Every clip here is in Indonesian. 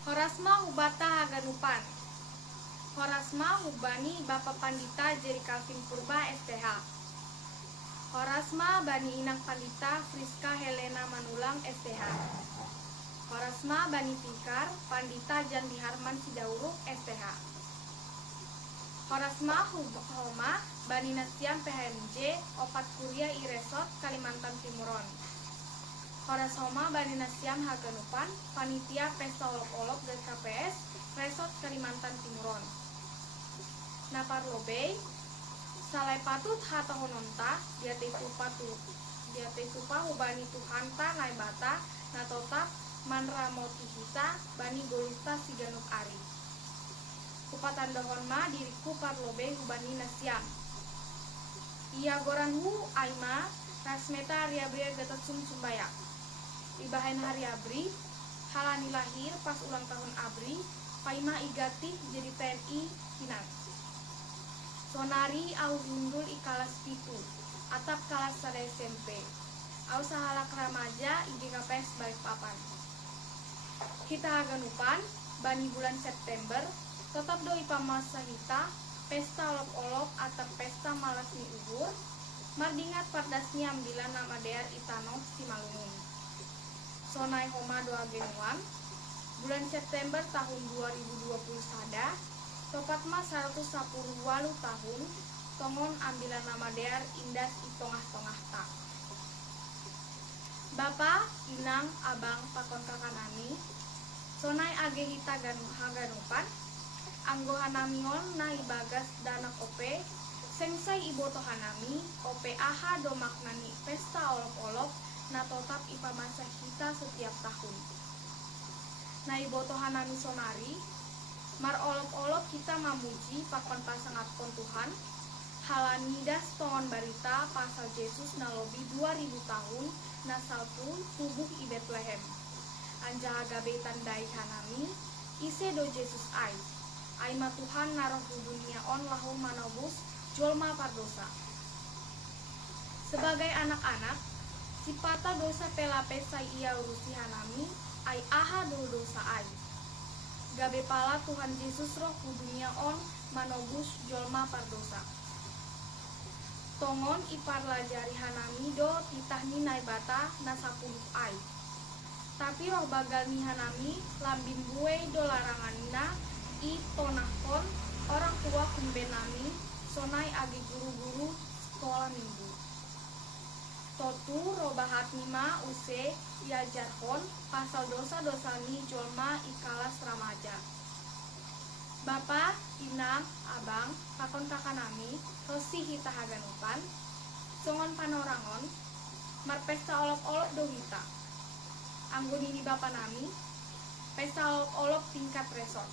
Horasma hubata haganupan. Horasma hubani Bapak Pandita Jerry Calvin Purba STH. Horasma bani Inang Pandita Friska Helena Manulang STH. Horasma bani Fikar Pandita Jandi Harman Sidauruk STH. Horasma Homa bani Nasiam PHMJ Opat Kuria Iresot Kalimantan Timuron. Horas Homa bani Nasiam Haganupan Panitia Pesta Olok-Olok KPS Resort Kalimantan Timuron. Napar Lobei Salai Patut Hata Hononta Diate tupa hubani Tuhanta Naibata Natota Manramoti Hita bani Golusta Siganuk Ari. Kupatan dohonma diriku parlobe hubani Nasiam. Ia goranhu aima rasmeta Ariabri gatatsum sumbaya. Ibahen hari abri halani lahir pas ulang tahun abri paima igati jadi PNI Hinang. Sonari au gundul ikalas pitu atap kalas sada SMP. Au sahalak remaja IGKPS Balikpapan. Hita haganupan bani bulan September tetap doi pamasa hita pesta olok-olok atap pesta malasni uhur mardingat pardasni ambilan nama dear itano Simalungun. Sonai homa doa genuan bulan September tahun 2020 sada topat mas 110 tahun tongon ambilan nama dear indas itongah-tongah tak. Bapa, Inang, Abang, Pakon kakanami sonai age hita haganupan anggo hanamion na ibagas danak ope sengsai iboto hanami ope aha do maknani pesta olok-olok na totap ipamasa kita setiap tahun. Na iboto hanami sonari mar olok-olok kita mamuji pakon pasangapkon Tuhan halanidas tongon barita pasal Yesus na lobi 2000 tahun na salpun tubuh i Betlehem. Anjaha gabe tandai hanami ise do Yesus ai aima Tuhan naroh dunia on lahum manobus jolma pardosa. Sebagai anak-anak sipata dosa pelape sai ia urusi hanami ai aha do dosa ai. Gabe pala Tuhan Yesus roh dunia on manobus jolma pardosa. Tongon ipar lajari hanami do titahni naibata na 10 ai. Tapi roh bagal ni hanami lambin buai do laranganina i tonahkon orang tua kumbenami sonai agi guru-guru sekolah minggu. Totu robahat nima use iajarhon pasal dosa-dosa ni jolma ikalas ramaja. Bapa, Inang, Abang, pakon kakanami tosi hita haganupan songon panorangon mar pesta olok-olok do hita. Anggo nini bapa nami pesta olok-olok tingkat resort.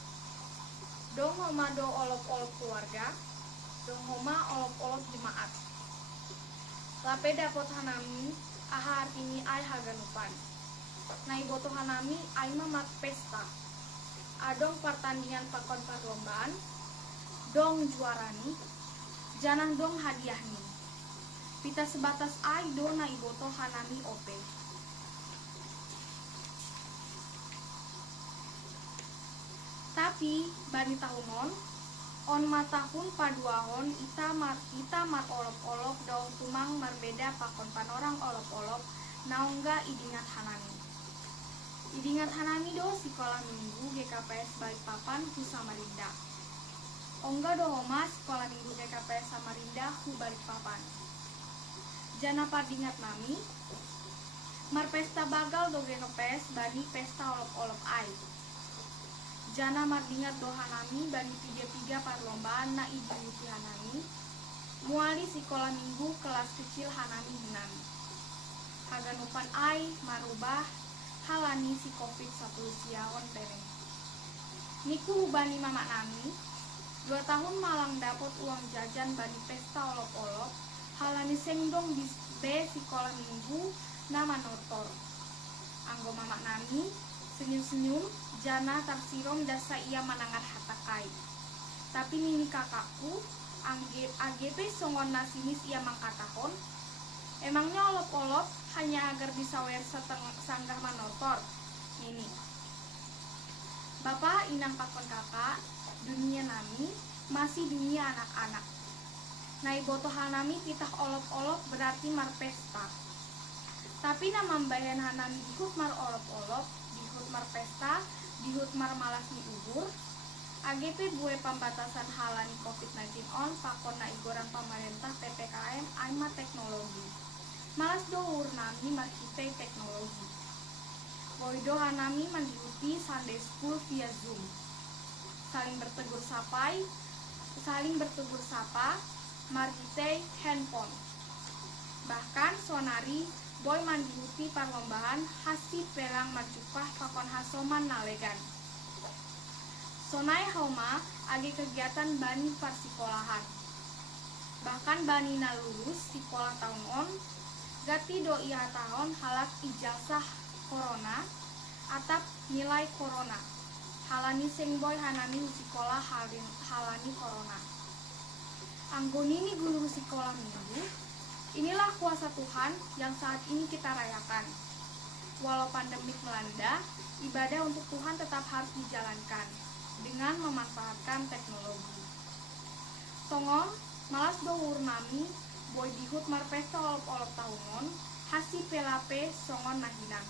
Dong homa do olok-olok keluarga, dong homa olok-olok jemaat. Lape dapot hanami aha artini ai haganupan. Nai boto hanami ai mamat pesta. Adong pertandingan pakon perlombaan, dong juarani, janang dong hadiahni. Pita sebatas ai do nai boto hanami ope. Tapi bani tahunon on matahun paduahon ita mar olok-olok daun tumang marbeda pakon panorang olok-olok naongga idingat hanami. Idingat hanami do sekolah minggu GKPS Balikpapan ku Samarinda. Ongga do homa sekolah minggu GKPS Samarinda ku Balikpapan. Jana pardingat nami mar pesta bagal do GKPS bani pesta olok-olok ai. Jana mardingat do hanami bani 3 parlombaan na idiuti hanami muali sekolah minggu kelas kecil hanami hinan. Haganupan ai marubah halani si COVID-19 siaon pereng. Niku bani mama nami 2 tahun malang dapot uang jajan bani pesta olok-olok halani sengdong be sekolah minggu nama notor. Anggo mama nami senyum-senyum jana tarsirom dasa ia manangar hatakai. Tapi nini kakakku AGP songon nasinis ia mangkatahon. Emangnya olok-olok hanya agar bisa wer sanggah manotor. Nini. Bapak inang pakon kakak, dunia nami masih dunia anak-anak. Nai botoh hanami pitah olop-olop berarti mar pesta. Tapi nama mbayan hanami dihut mar olop-olop, dihut mar pesta, dihut mar malas ni ubur. AGP buai pembatasan halani COVID-19 on pakon na igoran pemerintah PPKM aima teknologi. Malas dour nami markite teknologi. Boido hanami mendiuti Sunday School via Zoom. Saling bertegur sapa, markite handphone. Bahkan sonari boy mandiuti perlombaan hasi pelang marcupah pakon hasoman nalegan. Sonai hauma agi kegiatan bani parsikolahan. Bahkan bani na lulus sekolah tahun on, gati doi tahun halak ijazah corona atap nilai corona. Halani sing boy hanami sekolah halani corona. Anggoni ni guru sekolah minggu. Inilah kuasa Tuhan yang saat ini kita rayakan. Walau pandemik melanda, ibadah untuk Tuhan tetap harus dijalankan dengan memanfaatkan teknologi. Tongon, malas dohur nami, boy dihut marpesta olop-olop tahunon, hasi pelape songon nahinan.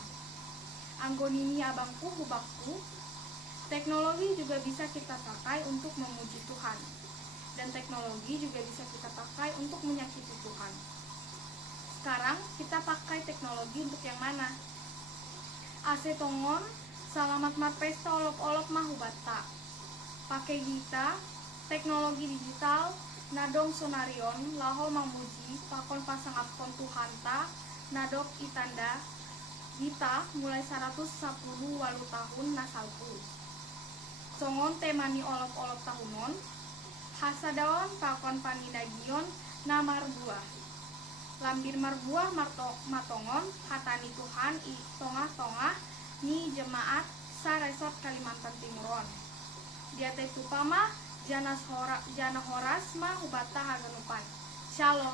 Anggonini abangku hubakku, teknologi juga bisa kita pakai untuk memuji Tuhan. Dan teknologi juga bisa kita pakai untuk menyakiti Tuhan. Sekarang kita pakai teknologi untuk yang mana? Ase tongon, salamat marpesta olop-olop mahubata. Pakai gita, teknologi digital, nadong sonarion, laho mamuji, pakon pasangapkon Tuhanta, nadok itanda, gita mulai 110 walu tahun nasalku. Songon temani olop-olop tahunon, hasadaon pakon panidagion na marbuah. Lambir marbuah matongon, hatani Tuhan i tongah-tongah ni jemaat sa resort Kalimantan Timuron. Dia teh tupama jana horas mah hubata haganupan. Shalom.